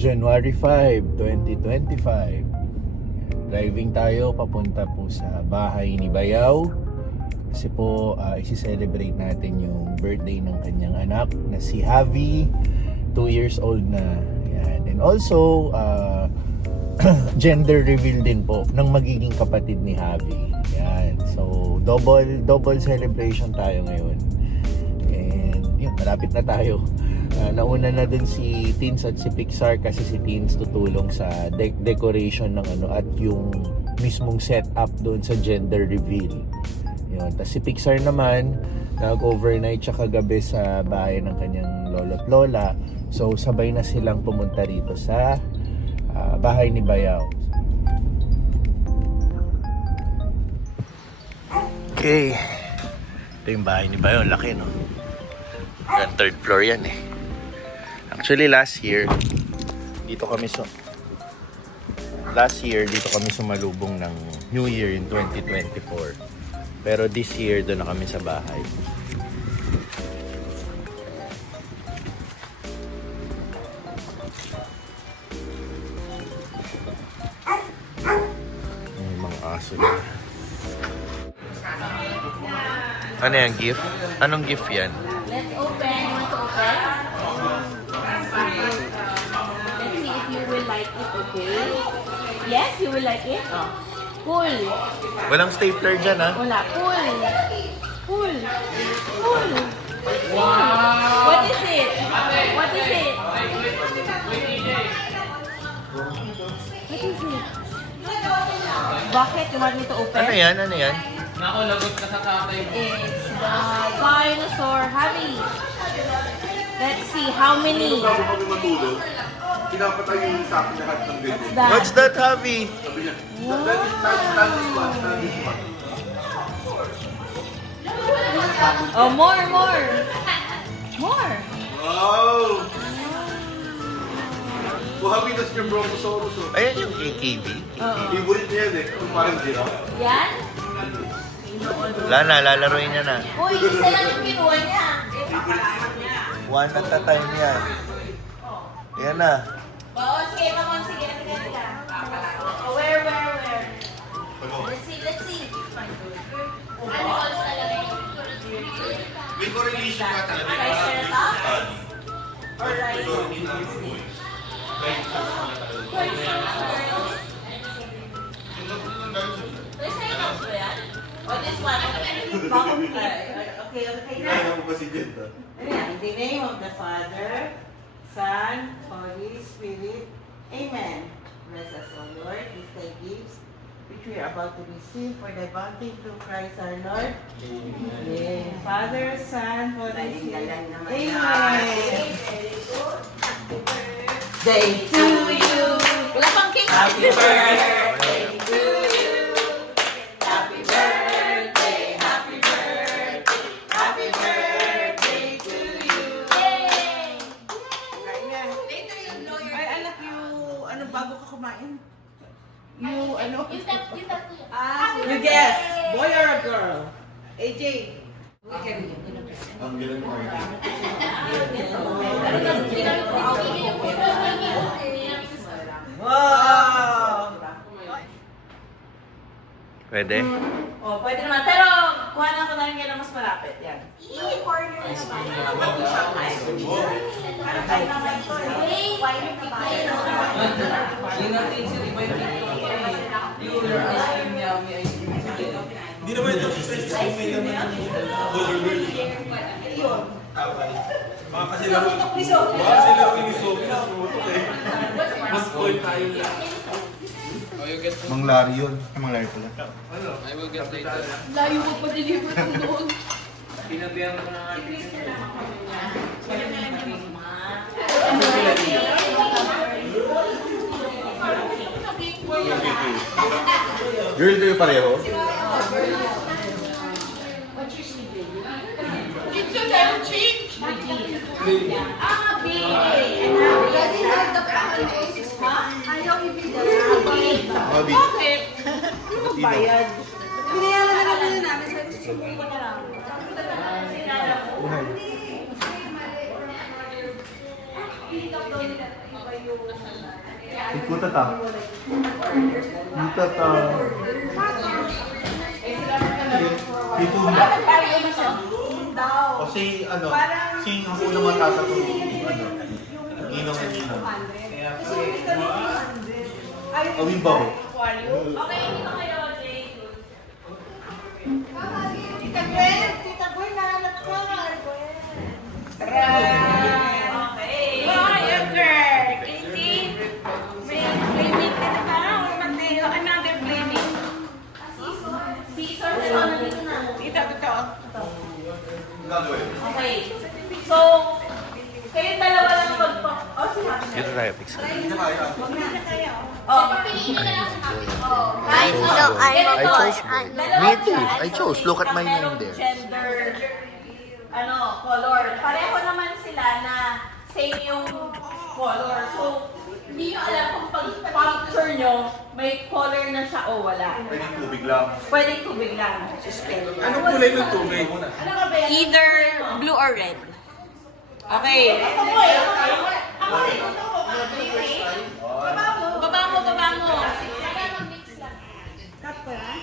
January 5, 2025. Driving tayo papunta po sa bahay ni Bayaw. Kasi po isi-celebrate natin yung birthday ng kanyang anak na si Javi, 2 years old na. Yan. And also, gender reveal din po ng magiging kapatid ni Javi. Yan. So, double celebration tayo ngayon. And yun, malapit na tayo. Nauna na dun si Teens at si Pixar kasi si Teens tutulong sa decoration ng at yung mismong setup doon sa gender reveal. Yun. Tapos si Pixar naman nag-overnight siya kagabi sa bahay ng kanyang lolo't lola. So sabay na silang pumunta rito sa bahay ni Bayaw. Okay. Ito yung bahay ni Bayaw. Laki, no? Hanggang third floor yan eh. Actually last year dito kami sumalubong ng New Year in 2024. Pero this year doon na kami sa bahay. May mga aso na. Ano yung gift? Anong gift yan? Let's open. You want to open? Let's see if you will like it, okay? Yes, you will like it? Oh. Pull. Walang stapler dyan, ha? Wala. Pull. Pull. Pull. Wow. What is it? What is it? What is it? Bakit? You want me to open? Ano yan? Ano yan? Nakulagot ka sa tatay mo. It's the dinosaur Javi. Let's see how many. Bago kami matulog, pinapatay yung sa akin lahat ng bed. What's that, Javi? Sabi niya, that is one. Oh, more. More. Wow! Buhabi na siya Brontosaurus. Ayan yung AKB. Favorite niya yan eh, parang giraffe. Yan? Wala na, lalaroin niya na. Uy, isa lang yung kinuha niya. One at a time yan. Yan na. Oo, sige, mamon, sige. Oh, where? Let's see. Ano also talaga yung May correlation ka talaga. triceratops? Or like... Triceratops ba yan? O this one? Okay. Kaya mo ba si Jenta? In the name of the Father, Son, Holy Spirit, Amen. Bless us, O Lord, these thy gifts, which we are about to receive for thy bounty through Christ our Lord. Amen. Father, Son, Holy Spirit, Amen. Day to you. Wala pang cake. Happy birthday to you. Happy birthday, happy birthday, happy birthday to you. Yay! Kaya. Ay, anak, ano, bago ka kumain? Ano? Yung tatlo yan. You guess, boy or a girl? AJ. Ang galing mo. Wow! Pwede? Oh, pwede naman. Pero, kuha na ako na rin yan mas malapit. Yan. I-corner na naman. Para tayo naman ito. Hindi natin siya, di ba yung yung ice cream niya, may ice cream niya. Hindi naman ito. May naman. Baka kasi laro ini Sophie. Mas point tayo lang. Oh, you get Mang Larry yun. Mang Larry pala. I will get later. Layo ko pa deliver ng doon. Pinabihan ko na nga. Girl kayo pareho? It's a little change. Ah, big. Ayaw ibigay. Mabi. Bakit? Bayad. Pinayaman na lang muna namin. Susubukan ko na lang. Uhay. Ikuta ta. Ikuta ta. Dito na. Kasi ano, sing ang unang matatatong ano, ginong na ginong. Awimbaw. Okay, dito kayo, Jay. Tita Gwen, Tita Gwen, nahanap ka. Okay. Boy, girl. Katie, may playmate ka na ba? Or Mateo, another playmate? Caesar, ito, nandito na. Dito, totoo. Gagawin. Okay. So, kayong dalawa lang magpa... Oh, si Happy. Dito tayo, fix. Hindi na kaya. Oh. I chose Dalawa Me too. dyan. I chose. So, Look at my merong name there. Gender, color. Pareho naman sila na same yung color. So, hindi nyo alam kung pag-puncture nyo, may color na siya o wala. Pwedeng tubig lang. Pwedeng tubig lang. Anong kulay ng tubig? Either blue or red. Okay. Baba mo, baba mo.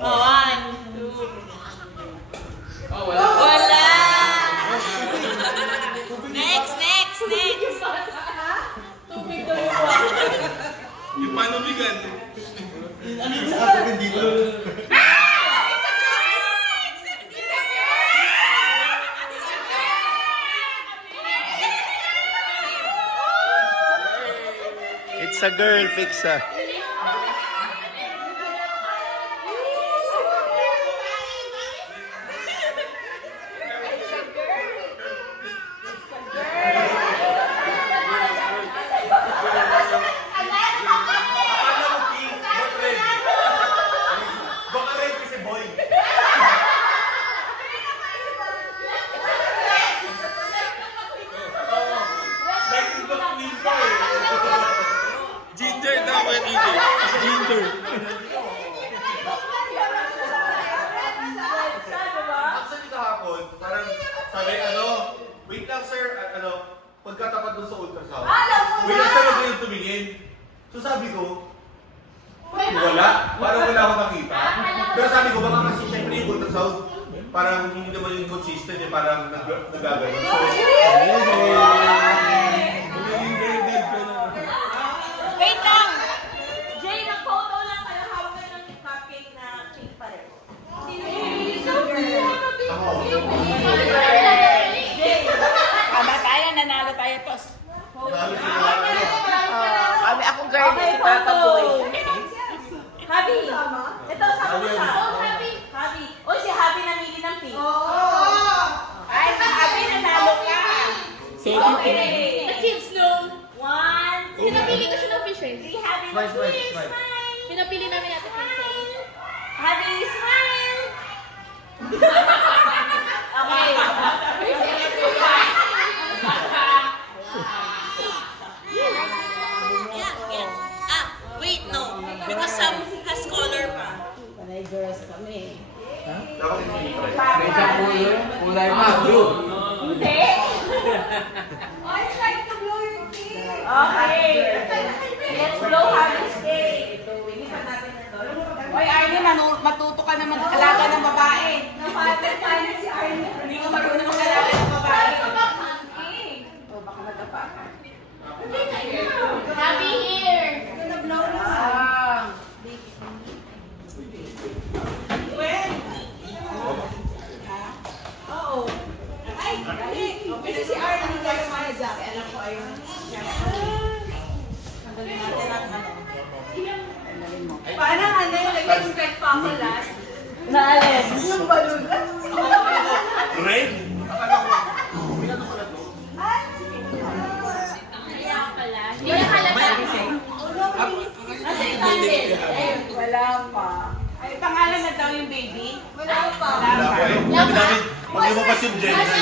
One, two. Wala. Next. Tubig daw yung Yung panubigan. Ano yung sa akin dito? It's a girl, fixa. Akala mo pink, but red. Baka red kasi boy. Like yung baka pink ko eh. Ginger dapat hindi. Ginger. Actually kahapon, parang sabi wait lang sir, pagkatapat dun sa ultrasound. Wait lang sir, huwag kayong tumingin. So sabi ko, wala, parang wala akong makita. Pero sabi ko, baka kasi syempre yung ultrasound, parang hindi naman yung consistent eh, parang nagagano. So, Wait lang! Jay, nag-photo lang kayo. Hawak kayo ng cupcake na pink pa rin. Jay, Tama tayo, nanalo tayo, tos. Kami ako girl, okay, si Papa Boy. Happy! Ito, sama mo siya. Happy. Oy, si Happy namili ng pink. Ay, happy, nanalo ka. Okay. The kids know. One, two, Pinapili ko siya ng fish ring. three. Happy, please smile. Pinapili namin natin fish ring. Happy, smile. Okay. Wait, no. Because some has color pa. Panay girls kami. dapat hindi ko Kulay pa, blue. Hindi. Oh, it's like to blow your teeth. Okay. Let's blow Happy's cake. Oy, Arnie, matuto ka na mag-alaga ng babae. Napatay tayo si Arnie. Hindi ka marunong mag-alaga ng babae. O, baka madapa ka. Happy here! Oo. Ay, kasi si Arnie hindi tayo mahadyak. Alam ko ayun. Parang ano yung nag-expect pa ako last. Naalin. Yung balon. red? Kaya pala. Hindi na halata. Nasa candle. Wala pa. Ay, pangalan na daw yung baby? Wala pa. Wala pa eh. Dami-dami, pag-ibukas yung gender sa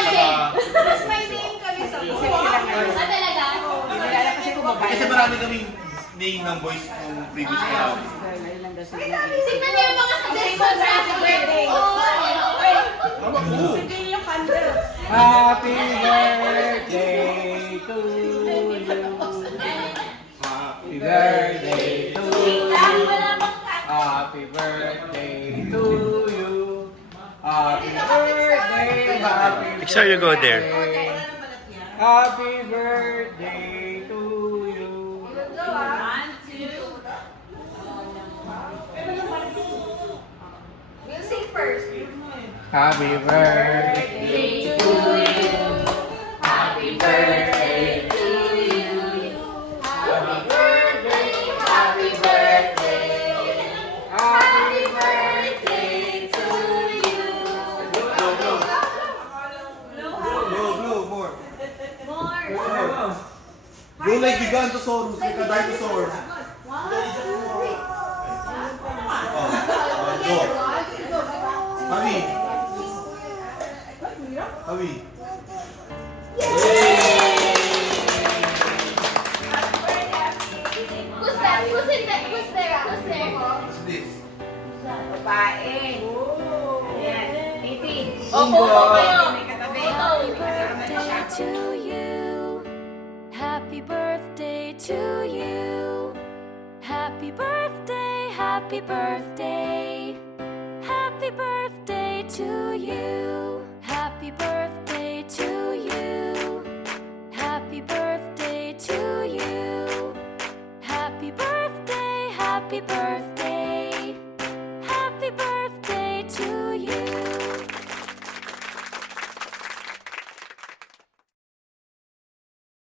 Mas may name kami sa Isip sila ngayon. Ah, talaga? Wala na kasi kung babae. Kasi marami kaming name ng boys nung previous na namin. Ngayon lang daw sila. Tignan niyo yung mga suggestions sa happy birthday. Bigay niyo yung candle. Happy birthday to you. Make sure you go there. Happy birthday to you. One, two. We'll sing first. Happy birthday To you. Happy birthday to you. Happy birthday, happy birthday. Happy birthday to you. Blow, more. More. Blow like Gigantosaurus, like a dinosaur. Go. Happy. Happy. Who's that? Who's in there? Who's there? Who's there? What's this? Babae. Ayan. 18. Opo, kayo. May katabi. To you. Happy birthday to you. Happy birthday, happy birthday. Happy birthday to you. Happy birthday to you. Happy birthday to you. Happy birthday, happy birthday.